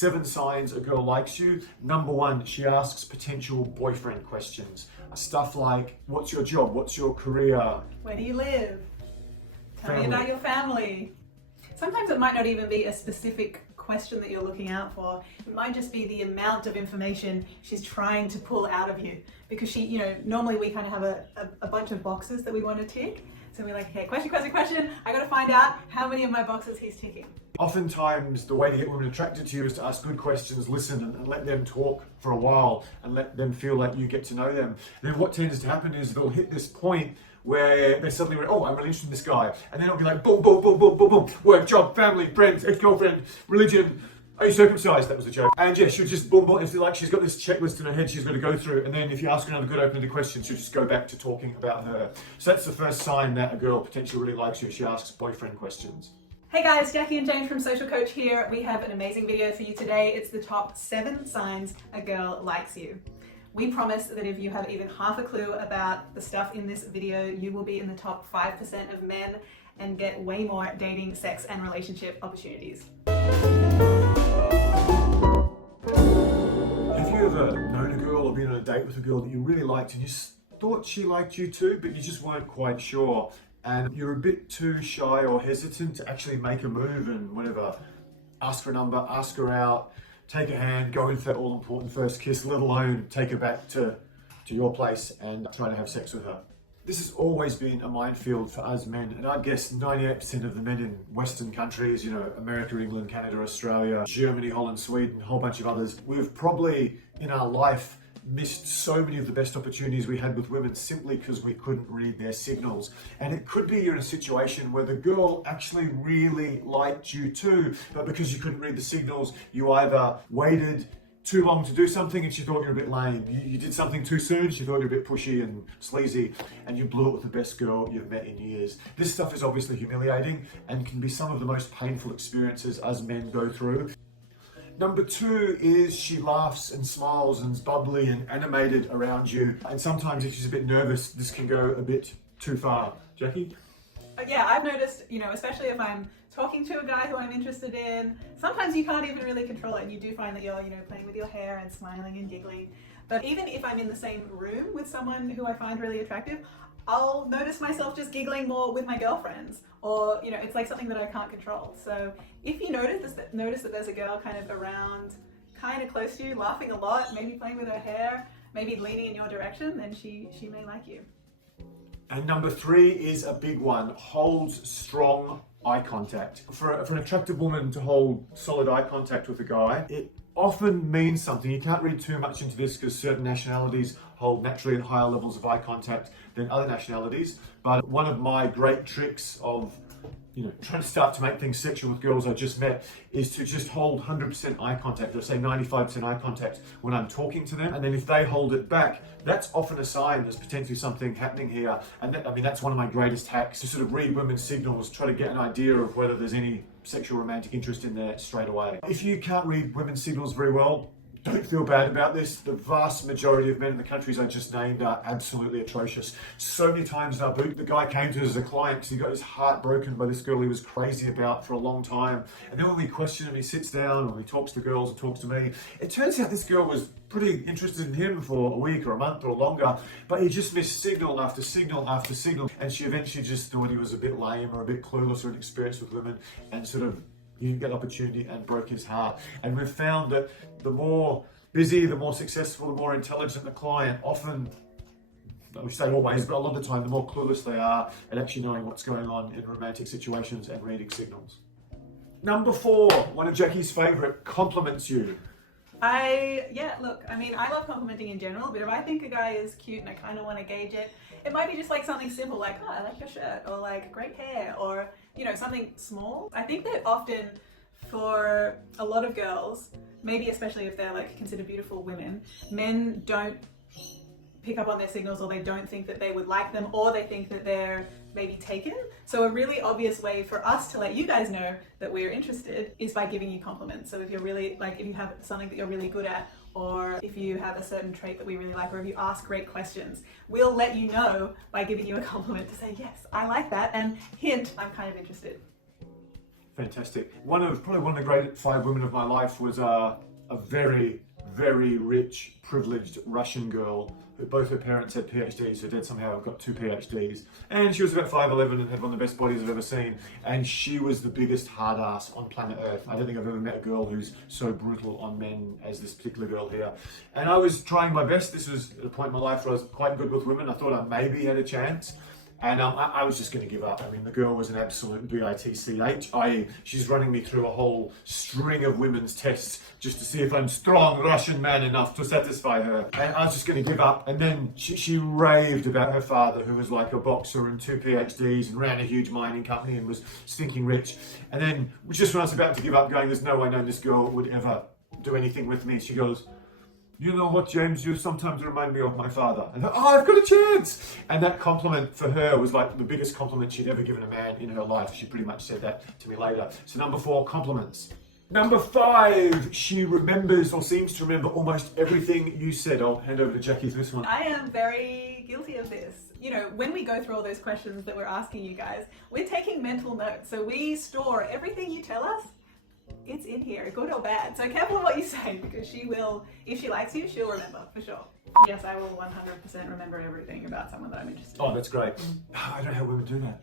7 signs a girl likes you. Number 1, she asks potential boyfriend questions. Stuff like, what's your job? What's your career? Where do you live? Tell me Family. about your family. Sometimes it might not even be a specific question that you're looking out for. It might just be the amount of information she's trying to pull out of you. Because she, normally we kind of have a bunch of boxes that we want to tick. So we're like, okay, question. I got to find out how many of my boxes he's ticking. Oftentimes, the way to get women attracted to you is to ask good questions, listen, and let them talk for a while, and let them feel like you get to know them. And then what tends to happen is they'll hit this point where they're suddenly, oh, I'm really interested in this guy. And then it'll be like, boom, boom, boom, boom, boom, boom. Work, job, family, friends, ex-girlfriend, religion. Are you circumcised? That was a joke. And yeah, she'll just boom, boom. It's like she's got this checklist in her head she's got to go through. And then if you ask her another good open-ended question, she'll just go back to talking about her. So that's the first sign that a girl potentially really likes you. She asks boyfriend questions. Hey guys, Jackie and James from Social Coach here. We have an amazing video for you today. It's the top 7 signs a girl likes you. We promise that if you have even half a clue about the stuff in this video, you will be in the top 5% of men and get way more dating, sex, and relationship opportunities. Have you ever known a girl or been on a date with a girl that you really liked and you just thought she liked you too, but you just weren't quite sure? And you're a bit too shy or hesitant to actually make a move and whatever, ask for a number, ask her out, take her hand, go into that all-important first kiss, let alone take her back to your place and try to have sex with her. This has always been a minefield for us men, and I guess 98% of the men in Western countries, America, England, Canada, Australia, Germany, Holland, Sweden, a whole bunch of others, we've probably in our life missed so many of the best opportunities we had with women simply because we couldn't read their signals. And it could be you're in a situation where the girl actually really liked you too, but because you couldn't read the signals, you either waited too long to do something and she thought you were a bit lame. You did something too soon, she thought you were a bit pushy and sleazy, and you blew it with the best girl you've met in years. This stuff is obviously humiliating and can be some of the most painful experiences as men go through. Number 2 is she laughs and smiles and is bubbly and animated around you. And sometimes if she's a bit nervous, this can go a bit too far. Jackie? Yeah, I've noticed, especially if I'm talking to a guy who I'm interested in, sometimes you can't even really control it and you do find that you're, playing with your hair and smiling and giggling. But even if I'm in the same room with someone who I find really attractive, I'll notice myself just giggling more with my girlfriends, or it's like something that I can't control. So if you notice that there's a girl kind of around, kind of close to you, laughing a lot, maybe playing with her hair, maybe leaning in your direction, then she may like you. And number 3 is a big one, holds strong eye contact. For an attractive woman to hold solid eye contact with a guy, it often means something. You can't read too much into this because certain nationalities hold naturally at higher levels of eye contact than other nationalities. But one of my great tricks of trying to start to make things sexual with girls I just met is to just hold 100% eye contact, or say 95% eye contact when I'm talking to them. And then if they hold it back, that's often a sign there's potentially something happening here. And that's one of my greatest hacks, to sort of read women's signals, try to get an idea of whether there's any sexual romantic interest in there straight away. If you can't read women's signals very well, don't feel bad about this. The vast majority of men in the countries I just named are absolutely atrocious. So many times in our boot, the guy came to us as a client because he got his heart broken by this girl he was crazy about for a long time. And then when we question him, he sits down and he talks to girls and talks to me. It turns out this girl was pretty interested in him for a week or a month or longer, but he just missed signal after signal after signal. And she eventually just thought he was a bit lame or a bit clueless or inexperienced with women, and sort of you get opportunity and broke his heart. And we've found that the more busy, the more successful, the more intelligent the client, often, we say always, but a lot of the time, the more clueless they are at actually knowing what's going on in romantic situations and reading signals. Number 4, one of Jackie's favorite, compliments you. I love complimenting in general, but if I think a guy is cute and I kind of want to gauge it, it might be just like something simple like, oh, I like your shirt, or like great hair, or something small. I think that often for a lot of girls, maybe especially if they're like considered beautiful women, men don't pick up on their signals, or they don't think that they would like them, or they think that they're maybe taken. So a really obvious way for us to let you guys know that we're interested is by giving you compliments. So if you're really if you have something that you're really good at, or if you have a certain trait that we really like, or if you ask great questions, we'll let you know by giving you a compliment to say, yes, I like that, and hint, I'm kind of interested. fantastic. Probably one of the great 5 women of my life was a very, very rich, privileged Russian girl who both her parents had PhDs. Her dad somehow got 2 PhDs. And she was about 5'11" and had one of the best bodies I've ever seen. And she was the biggest hard ass on planet Earth. I don't think I've ever met a girl who's so brutal on men as this particular girl here. And I was trying my best. This was at a point in my life where I was quite good with women. I thought I maybe had a chance. And I was just going to give up. I mean, the girl was an absolute bitch. She's running me through a whole string of women's tests just to see if I'm strong Russian man enough to satisfy her. And I was just going to give up. And then she raved about her father, who was like a boxer and 2 PhDs and ran a huge mining company and was stinking rich. And then just when I was about to give up, going, there's no way known this girl would ever do anything with me, she goes, you know what, James, you sometimes remind me of my father. And I've got a chance. And that compliment for her was like the biggest compliment she'd ever given a man in her life. She pretty much said that to me later. So number 4, compliments. Number 5, she remembers or seems to remember almost everything you said. I'll hand over to Jackie for this one. I am very guilty of this. You know, when we go through all those questions that we're asking you guys, we're taking mental notes. So we store everything you tell us. It's in here, good or bad. So careful what you say, because she will, if she likes you, she'll remember, for sure. Yes, I will 100% remember everything about someone that I'm interested in. Oh, that's great. I don't know how women do that.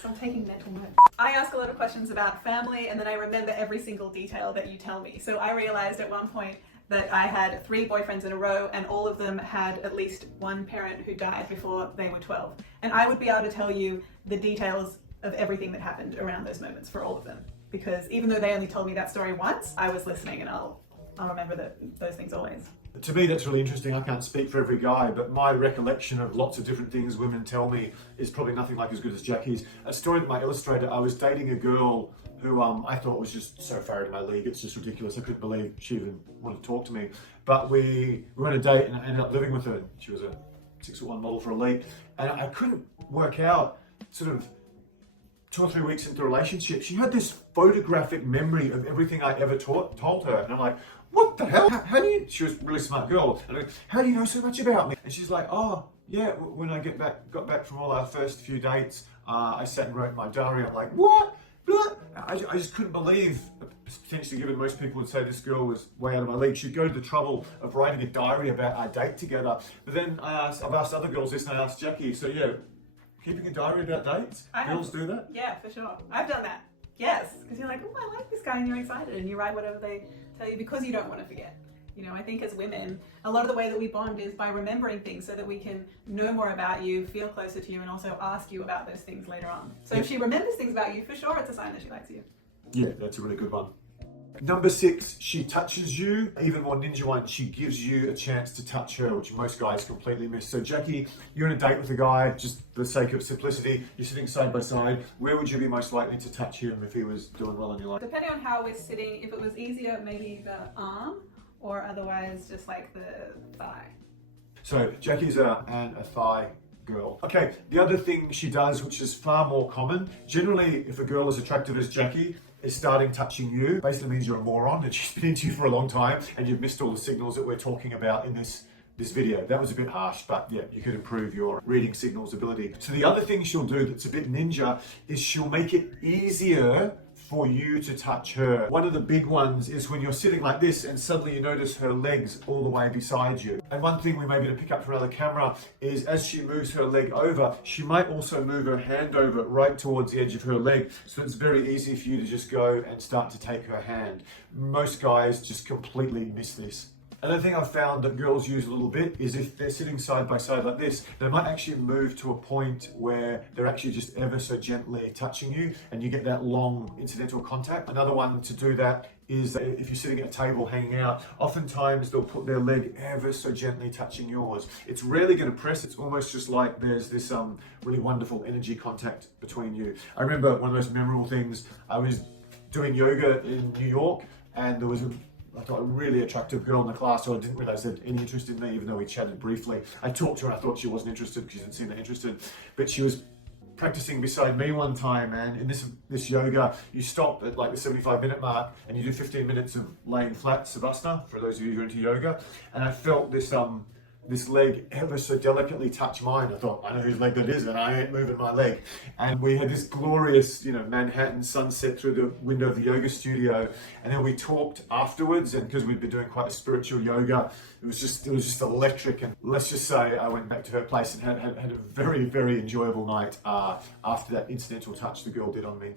So I'm taking mental notes. I ask a lot of questions about family, and then I remember every single detail that you tell me. So I realized at one point that I had 3 boyfriends in a row, and all of them had at least one parent who died before they were 12. And I would be able to tell you the details of everything that happened around those moments for all of them. Because even though they only told me that story once, I was listening, and I'll remember those things always. To me, that's really interesting. I can't speak for every guy, but my recollection of lots of different things women tell me is probably nothing like as good as Jackie's. A story that my illustrator, I was dating a girl who I thought was just so far out of my league. It's just ridiculous. I couldn't believe she even wanted to talk to me. But we were on a date and I ended up living with her. She was a 6'1" model for Elite. And I couldn't work out sort of 2 or 3 weeks into the relationship, she had this photographic memory of everything I ever told her. And I'm like, what the hell? How do you, she was a really smart girl. And I go, how do you know so much about me? And she's like, oh, yeah, when I got back from all our first few dates, I sat and wrote my diary. I'm like, what? I just couldn't believe, potentially given most people would say this girl was way out of my league, she'd go to the trouble of writing a diary about our date together. But then I've asked other girls this, and I asked Jackie, so yeah, keeping a diary about dates? Girls do that? Yeah, for sure. I've done that. Yes, because you're like, oh, I like this guy, and you're excited, and you write whatever they tell you because you don't want to forget. You know, I think as women, a lot of the way that we bond is by remembering things so that we can know more about you, feel closer to you, and also ask you about those things later on. So if she remembers things about you, for sure it's a sign that she likes you. Yeah, that's a really good one. Number 6, she touches you. Even more ninja one, she gives you a chance to touch her, which most guys completely miss. So Jackie, you're on a date with a guy, just for the sake of simplicity, you're sitting side by side. Where would you be most likely to touch him if he was doing well in your life? Depending on how we're sitting, if it was easier, maybe the arm, or otherwise just like the thigh. So Jackie's a thigh girl. Okay, the other thing she does, which is far more common, generally if a girl is attractive as Jackie, is starting touching you, basically means you're a moron and she's been into you for a long time and you've missed all the signals that we're talking about in this video. That was a bit harsh, but yeah, you could improve your reading signals ability. So the other thing she'll do that's a bit ninja is she'll make it easier for you to touch her. One of the big ones is when you're sitting like this and suddenly you notice her legs all the way beside you. And one thing we may be able to pick up from another camera is as she moves her leg over, she might also move her hand over right towards the edge of her leg. So it's very easy for you to just go and start to take her hand. Most guys just completely miss this. Another thing I've found that girls use a little bit is if they're sitting side by side like this, they might actually move to a point where they're actually just ever so gently touching you and you get that long incidental contact. Another one to do that is that if you're sitting at a table hanging out, oftentimes they'll put their leg ever so gently touching yours. It's rarely going to press, it's almost just like there's this really wonderful energy contact between you. I remember one of the most memorable things, I was doing yoga in New York and there was I thought a really attractive girl in the class who I didn't realize had any interest in me, even though we chatted briefly. I talked to her and I thought she wasn't interested because she didn't seem that interested. But she was practicing beside me one time, and in this yoga, you stop at like the 75-minute mark and you do 15 minutes of laying flat Savasana, for those of you who are into yoga. And I felt this this leg ever so delicately touch mine. I thought, I know whose leg that is, and I ain't moving my leg. And we had this glorious, Manhattan sunset through the window of the yoga studio. And then we talked afterwards, and because we'd been doing quite a spiritual yoga, it was just electric. And let's just say I went back to her place and had a very, very enjoyable night after that incidental touch the girl did on me.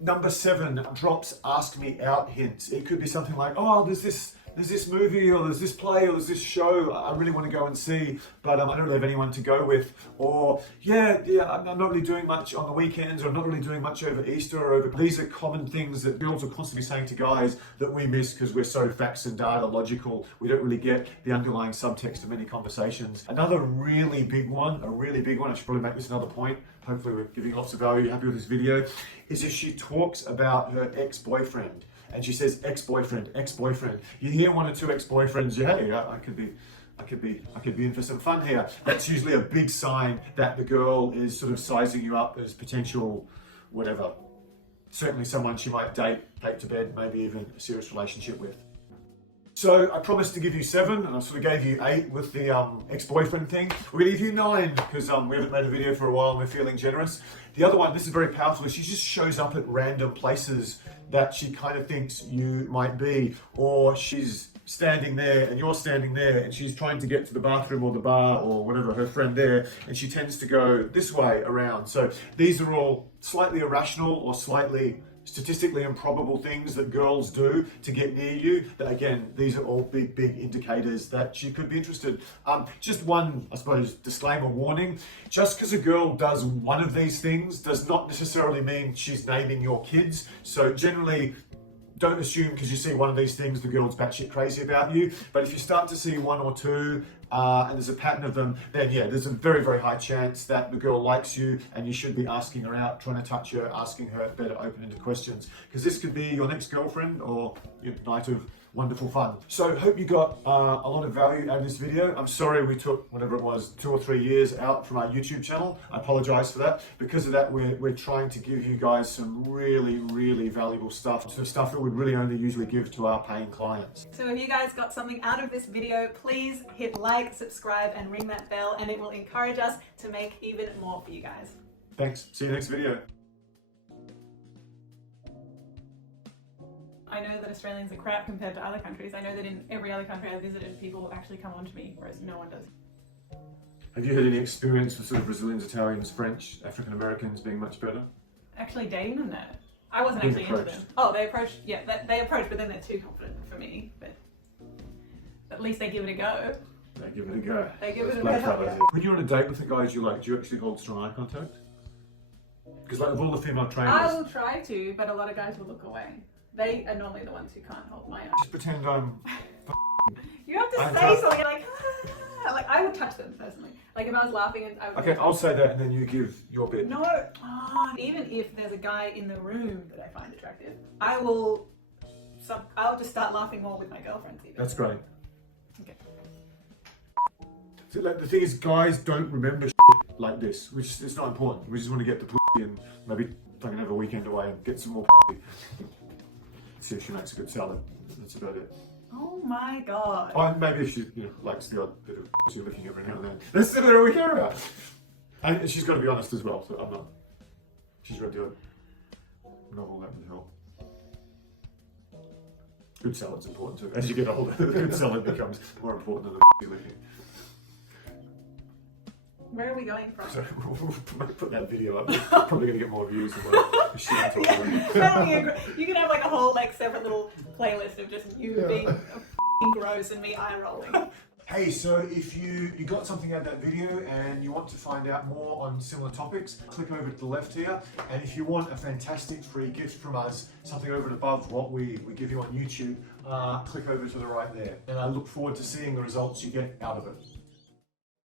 Number 7, drops ask me out hints. It could be something like, oh, there's this movie, or there's this play, or there's this show I really want to go and see, but I don't really have anyone to go with. Or, yeah, I'm not really doing much on the weekends, or I'm not really doing much over Easter or over... These are common things that girls are constantly saying to guys that we miss because we're so facts and data logical. We don't really get the underlying subtext of many conversations. Another really big one, I should probably make this another point. Hopefully we're giving lots of value, happy with this video, is if she talks about her ex-boyfriend. And she says ex-boyfriend. You hear 1 or 2 ex-boyfriends, hey, I could be in for some fun here. That's usually a big sign that the girl is sort of sizing you up as potential whatever. Certainly someone she might date, take to bed, maybe even a serious relationship with. So I promised to give you 7, and I sort of gave you 8 with the ex-boyfriend thing. We're gonna give you 9 because we haven't made a video for a while and we're feeling generous. The other one, this is very powerful, she just shows up at random places that she kind of thinks you might be, or she's standing there and you're standing there and she's trying to get to the bathroom or the bar or whatever, her friend there, and she tends to go this way around. So these are all slightly irrational or slightly statistically improbable things that girls do to get near you. That again, these are all big indicators that she could be interested. Just one, I suppose, disclaimer warning. Just because a girl does one of these things does not necessarily mean she's naming your kids. So generally, don't assume because you see one of these things the girl's batshit crazy about you. But if you start to see 1 or 2 and there's a pattern of them, then yeah, there's a very, very high chance that the girl likes you and you should be asking her out, trying to touch her, asking her better open-ended questions. Because this could be your next girlfriend or your night of wonderful fun. So hope you got a lot of value out of this video. I'm sorry we took whatever it was 2 or 3 years out from our YouTube channel. I apologize for that. Because of that, we're trying to give you guys some really valuable stuff. So stuff that we'd really only usually give to our paying clients. So if you guys got something out of this video, please hit like, subscribe, and ring that bell, and it will encourage us to make even more for you guys. Thanks. See you next video. I know that Australians are crap compared to other countries. I know that in every other country I visited, people actually come on to me, whereas no one does. Have you had any experience with sort of Brazilians, Italians, French, African Americans being much better? Actually dating them there. I wasn't Being actually into approached. them. Oh, they approached, yeah, they approached, but then they're too confident for me. But at least they give it a go. They give it a go. They give it a Black go. fellas. When you're on a date with the guys you like, do you actually hold strong eye contact? Because like of all the female trainers, I will try to, but a lot of guys will look away. They are normally the ones who can't hold my eye. just pretend I'm... You have to I'm say tough. something like, like I would touch them personally. Like if I was laughing and I would. Okay, I'll say that and then you give your bit. No, even if there's a guy in the room that I find attractive, I'll just start laughing more with my girlfriends even. That's great. Okay. So, like, the thing is, guys don't remember shit like this, which is not important. We just want to get the pussy and maybe fucking have a weekend away and get some more pussy. See if she makes a good salad. That's about it. Oh my god. Oh, maybe if she likes the odd bit of pussy licking every now and then. That's the all we care about. And she's got to be honest as well, so I'm not. She's read the novel that would help. Good salad's important too. As you get older, the good salad becomes more important than the pussy licking. Where are we going from? So we'll put that video up. Probably going to get more views than what shit I'm talking about. That'll be you can have like a whole like separate little playlist of just you being gross and me eye rolling. Hey, so if you got something out of that video and you want to find out more on similar topics, click over to the left here. And if you want a fantastic free gift from us, something over and above what we give you on YouTube, click over to the right there. And I look forward to seeing the results you get out of it.